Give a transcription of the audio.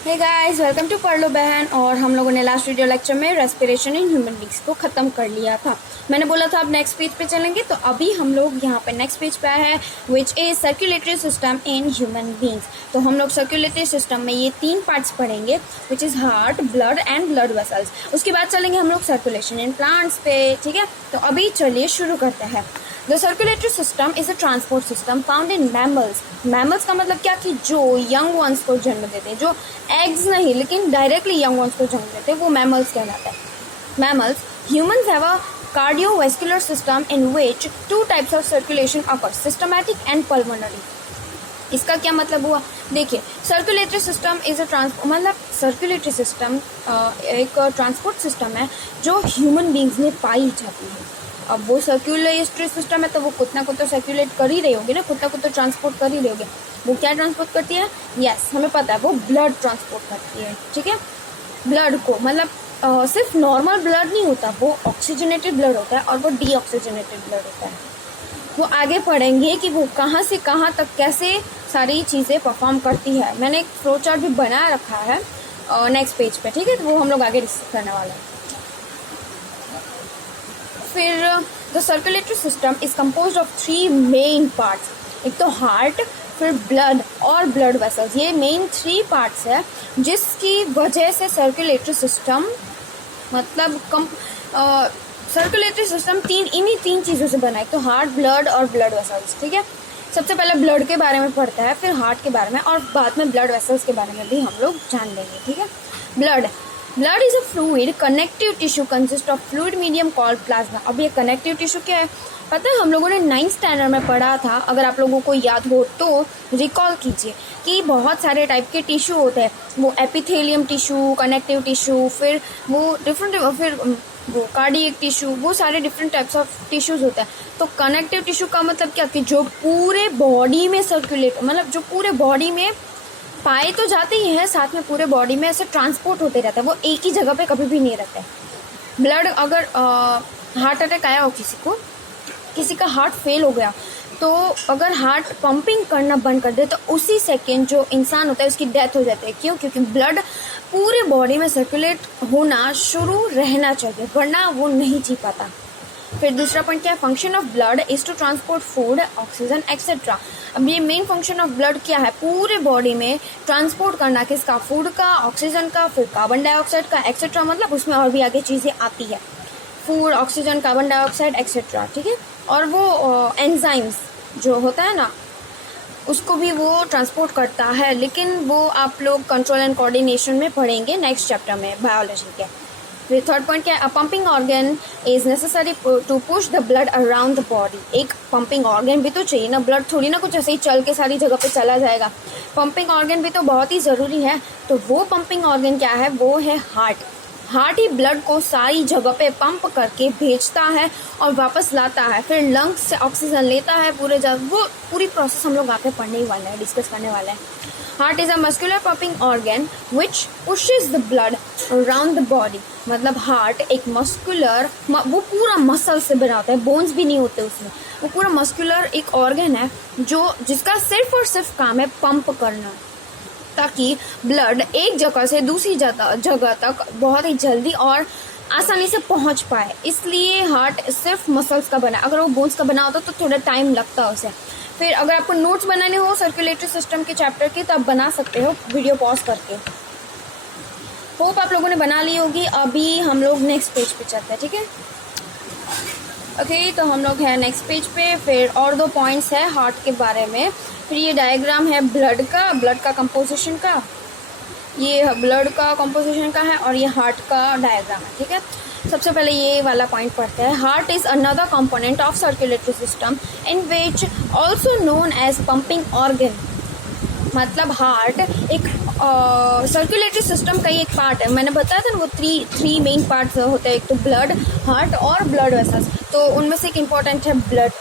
Hey guys, welcome to पढ़ लो बहन। और हम लोगों ने लास्ट वीडियो लेक्चर में रेस्पिरेशन इन ह्यूमन बींग्स को ख़त्म कर लिया था। मैंने बोला था अब नेक्स्ट पेज पे चलेंगे, तो अभी हम लोग यहाँ पे नेक्स्ट पेज पे आए हैं, which is circulatory system in human beings. तो हम लोग सर्कुलेटरी सिस्टम में ये 3 पार्ट्स पढ़ेंगे, which is heart, blood and blood vessels. उसके बाद चलेंगे हम लोग सर्कुलेशन इन प्लांट्स पे। ठीक है, तो अभी चलिए शुरू करते हैं। The circulatory system is a transport system found in mammals. Mammals का मतलब क्या कि जो यंग वंस को जन्म देते हैं, जो एग्स नहीं लेकिन डायरेक्टली यंग वंस को जन्म देते हैं, वो मैमल्स कहलाते हैं। Mammals, humans have a cardiovascular system in which 2 types of circulation occur, systematic and pulmonary। इसका क्या मतलब हुआ? देखिए, सर्कुलेटरी सिस्टम इज अ मतलब सर्कुलेटरी सिस्टम एक ट्रांसपोर्ट सिस्टम है जो ह्यूमन बींग्स में पाई जाती है। अब वो सर्कुलेटरी सिस्टम है तो वो कुछ ना कुछ तो सर्कुलेट कर ही रही होगी ना, कुछ ना कुछ तो ट्रांसपोर्ट कर ही रही होगी। वो क्या ट्रांसपोर्ट करती है? यस, हमें पता है, वो ब्लड ट्रांसपोर्ट करती है। ठीक है, ब्लड को मतलब सिर्फ नॉर्मल ब्लड नहीं होता, वो ऑक्सीजनेटेड ब्लड होता है और वो डीऑक्सीजनेटेड ब्लड होता है। वो आगे पढ़ेंगे कि वो कहाँ से कहाँ तक कैसे सारी चीज़ें परफॉर्म करती है। मैंने एक फ्लो चार्ट भी बना रखा है नेक्स्ट पेज पे। ठीक है, तो वो हम लोग आगे डिस्कस करने वाले हैं। फिर the circulatory system is compose of 3 main parts. एक तो हार्ट, फिर ब्लड और ब्लड वेसल्स। ये मेन 3 पार्ट्स है जिसकी वजह से सर्कुलेटरी सिस्टम मतलब सर्कुलेटरी सिस्टम इन्हीं 3 चीज़ों से बना है, तो हार्ट, ब्लड और ब्लड वेसल्स। ठीक है, सबसे पहले ब्लड के बारे में पढ़ता है, फिर हार्ट के बारे में और बाद में ब्लड वेसल्स के बारे में भी हम लोग जान लेंगे। ठीक है, blood is a fluid connective tissue consist of fluid medium called plasma. अब ये कनेक्टिव टिश्यू क्या है पता है? हम लोगों ने 9th स्टैंडर्ड में पढ़ा था, अगर आप लोगों को याद हो तो रिकॉल कीजिए कि बहुत सारे टाइप के टिश्यू होते हैं। वो एपिथेलियम टिश्यू, कनेक्टिव टिश्यू, फिर वो फिर वो कार्डियक टिश्यू, वो सारे डिफरेंट टाइप्स ऑफ टिश्यूज होते हैं। तो कनेक्टिव टिश्यू का मतलब क्या कि जो पूरे बॉडी में सर्कुलेट, मतलब जो पूरे बॉडी में पाए तो जाते ही हैं, साथ में पूरे बॉडी में ऐसे ट्रांसपोर्ट होते रहता है, वो एक ही जगह पे कभी भी नहीं रहता है। ब्लड, अगर हार्ट अटैक आया हो किसी का हार्ट फेल हो गया, तो अगर हार्ट पंपिंग करना बंद कर दे तो उसी सेकेंड जो इंसान होता है उसकी डेथ हो जाती है। क्यों? क्योंकि ब्लड पूरे बॉडी में सर्कुलेट होना शुरू रहना चाहिए, वरना वो नहीं जी पाता। फिर दूसरा पॉइंट क्या है? Function of blood is to transport food, oxygen etcetera. अब ये मेन फंक्शन ऑफ ब्लड क्या है? पूरे बॉडी में ट्रांसपोर्ट करना, किसका? फूड का, ऑक्सीजन का, फिर कार्बन डाइऑक्साइड का, एक्सेट्रा। मतलब उसमें और भी आगे चीज़ें आती है, food, oxygen, carbon dioxide etcetera. ठीक है, और वो एंजाइम्स जो होता है ना, उसको भी वो ट्रांसपोर्ट करता है, लेकिन वो आप लोग कंट्रोल एंड कोऑर्डिनेशन में पढ़ेंगे नेक्स्ट चैप्टर में बायोलॉजी के। फिर थर्ड पॉइंट क्या है? A pumping organ is necessary to push the blood around the body. एक पंपिंग ऑर्गन भी तो चाहिए ना, ब्लड थोड़ी ना कुछ ऐसे ही चल के सारी जगह पे चला जाएगा। पंपिंग ऑर्गन भी तो बहुत ही ज़रूरी है। तो वो पंपिंग ऑर्गन क्या है? वो है हार्ट। हार्ट ही ब्लड को सारी जगह पे पंप करके भेजता है और वापस लाता है, फिर लंग्स से ऑक्सीजन लेता है वो पूरी प्रोसेस हम लोग आगे पढ़ने ही वाले हैं, डिस्कस करने वाले हैं। Heart is a muscular pumping organ which pushes the blood around the body. मतलब हार्ट एक मस्कुलर, वो पूरा मसल से बना होता है, बोन्स भी नहीं होते उसमें। वो पूरा मस्कुलर एक ऑर्गन है जिसका सिर्फ और सिर्फ काम है पंप करना, ताकि ब्लड एक जगह से दूसरी जगह तक बहुत ही जल्दी और आसानी से पहुंच पाए। इसलिए हार्ट सिर्फ मसल्स का बना है। अगर वो बोन्स का बना होता तो थोड़ा टाइम लगता है उसे। फिर अगर आपको नोट्स बनाने हो सर्कुलेटरी सिस्टम के चैप्टर के, तो आप बना सकते हो वीडियो पॉज करके। होप आप लोगों ने बना ली होगी। अभी हम लोग नेक्स्ट पेज पे चलते हैं। ठीक है, ओके, तो हम लोग हैं नेक्स्ट पेज पे। फिर और 2 पॉइंट्स है हार्ट के बारे में। फिर ये डायग्राम है ब्लड का कंपोजिशन का, ये ब्लड का कंपोजिशन का है, और ये हार्ट का डायग्राम है। ठीक है, सबसे पहले ये वाला पॉइंट पढ़ते हैं। Heart is another component of circulatory system in which also known as pumping organ. मतलब हार्ट एक सर्कुलेटरी सिस्टम का ही एक पार्ट है। मैंने बताया था ना, वो 3 मेन पार्ट्स होते हैं, एक तो ब्लड, हार्ट और ब्लड वेसल्स। तो उनमें से एक इम्पॉर्टेंट है ब्लड।